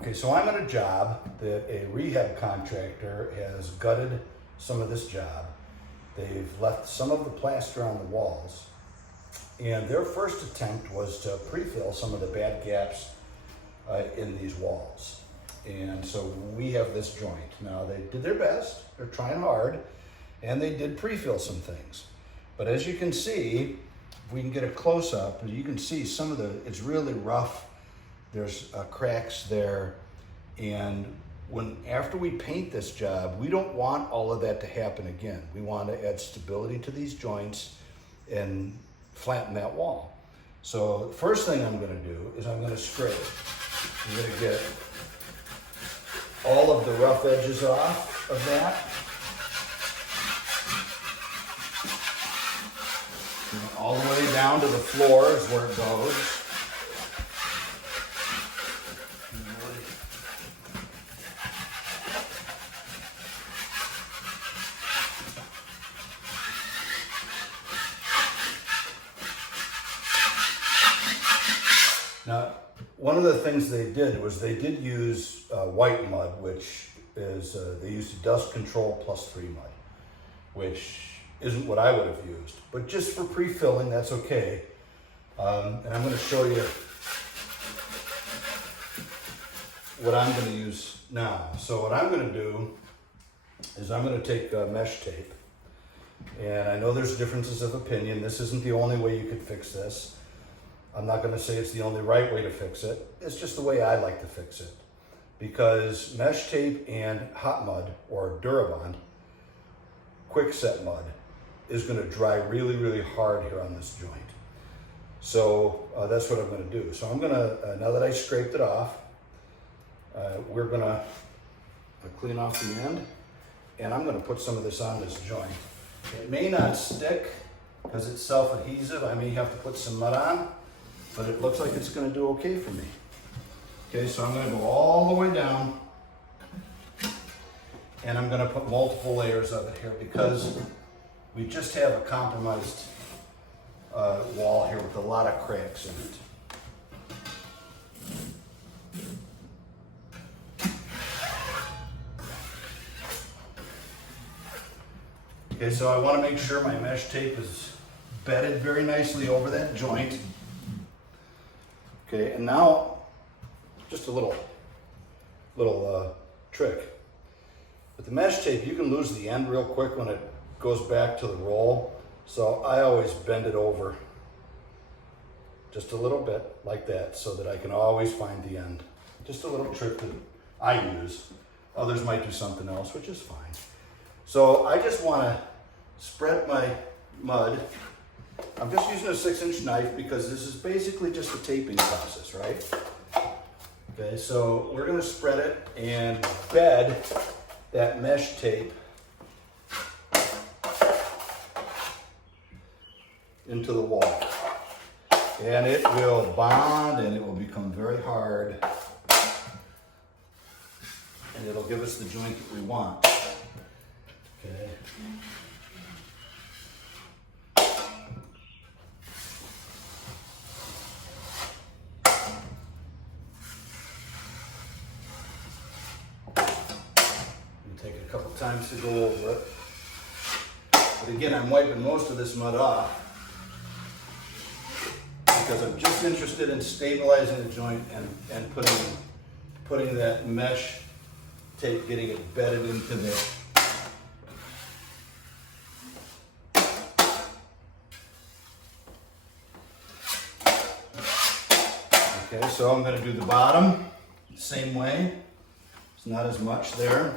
Okay, so I'm at a job that a rehab contractor has gutted some of this job. They've left some of the plaster on the walls, and their first attempt was to pre-fill some of the bad gaps in these walls. And so we have this joint. Now, they did their best, they're trying hard, and they did pre-fill some things. But as you can see, if we can get a close-up, you can see some of it's really rough. There's cracks there, and after we paint this job, we don't want all of that to happen again. We want to add stability to these joints and flatten that wall. So the first thing I'm going to do is I'm going to scrape. I'm going to get all of the rough edges off of that. And all the way down to the floor is where it goes. Now, one of the things they did was they did use white mud, which is, they used dust control +3 mud, which isn't what I would have used. But just for pre-filling, that's okay. And I'm going to show you what I'm going to use now. So what I'm going to do is I'm going to take mesh tape. And I know there's differences of opinion. This isn't the only way you could fix this. I'm not going to say it's the only right way to fix it. It's just the way I like to fix it. Because mesh tape and hot mud, or DRYWALL, Quickset mud, is going to dry really, really hard here on this joint. So that's what I'm going to do. So I'm going to, now that I scraped it off, we're going to clean off the end, and I'm going to put some of this on this joint. It may not stick because it's self-adhesive. I may have to put some mud on, but it looks like it's going to do okay for me. Okay, so I'm going to go all the way down, and I'm going to put multiple layers of it here because we just have a compromised wall here with a lot of cracks in it. Okay, so I want to make sure my mesh tape is bedded very nicely over that joint. Okay, and now just a little trick. With the mesh tape, you can lose the end real quick when it goes back to the roll. So I always bend it over just a little bit like that so that I can always find the end. Just a little trick that I use. Others might do something else, which is fine. So I just want to spread my mud. I'm just using a 6-inch knife because this is basically just a taping process, right? Okay, so we're going to spread it and bed that mesh tape into the wall. And it will bond and it will become very hard. And it'll give us the joint that we want. Okay. Take a couple times to go over it. But again, I'm wiping most of this mud off because I'm just interested in stabilizing the joint and putting that mesh tape, getting it bedded into there. Okay, so I'm going to do the bottom the same way. It's not as much there.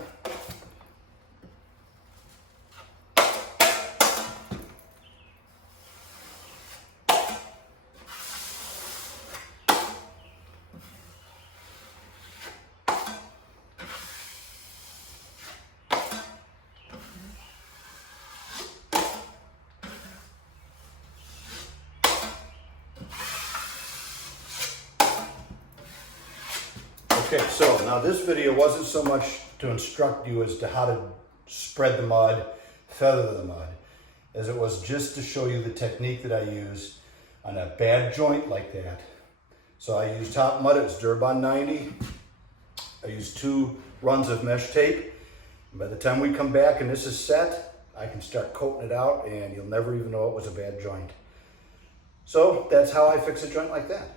Okay, so now this video wasn't so much to instruct you as to how to spread the mud, feather the mud, as it was just to show you the technique that I use on a bad joint like that. So I used top mud, it was DRYWALL 90. I use 2 runs of mesh tape. And by the time we come back and this is set, I can start coating it out and you'll never even know it was a bad joint. So that's how I fix a joint like that.